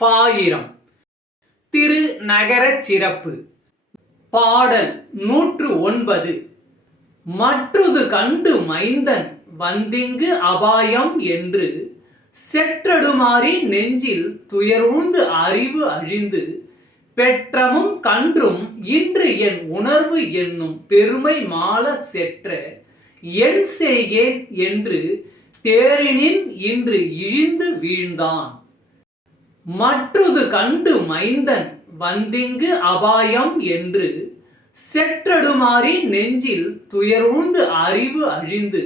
பாயிரம். திரு நகர சிறப்பு. பாடல் நூற்று ஒன்பது மற்றொது கண்டு மைந்தன் வந்திங்கு அபாயம் என்று செற்றடுமாறி நெஞ்சில் துயர்வுந்து அறிவு அழிந்து பெற்றமும் கன்றும் இன்று என் உணர்வு என்னும் பெருமை மால செற்ற என் செய்கேன் என்று தேரினின் இன்று இழிந்து வீழ்ந்தான். மற்றொது கண்டு மைந்தன் வந்திங்கு அபாயம் என்று செற்றடுமாறி நெஞ்சில் துயர்வுந்து அறிவு அழிந்து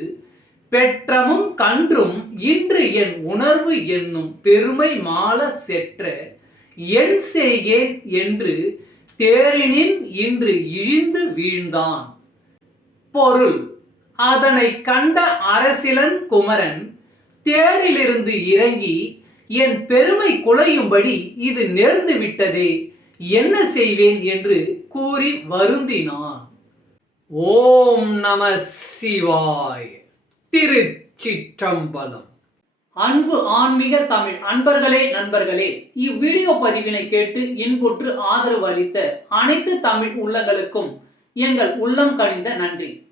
பெற்றமும் கன்றும் இன்று என் உணர்வு என்னும் பெருமை மால செற்ற என் செய்கேன் என்று தேரினின் இன்று இழிந்து வீழ்ந்தான். பொருள். அதனை கண்ட அரசிலன் குமரன் தேரிலிருந்து இறங்கி என் பெருமை குலையும்படி இது நேர்ந்து விட்டதே. என்ன செய்வேன் என்று கூறி வருந்தினான். ஓம் நம சிவாய். திருச்சிற்றம்பலம். அன்பு ஆன்மீக தமிழ் அன்பர்களே நண்பர்களே இவ்வீடியோ பதிவினை கேட்டு இன்புற்று ஆதரவு அளித்த அனைத்து தமிழ் உள்ளங்களுக்கும் எங்கள் உள்ளம் கனிந்த நன்றி.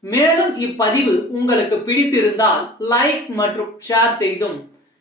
மேலும் இப்பதிவு உங்களுக்கு பிடித்திருந்தால் லைக் மற்றும் ஷேர் செய்தும்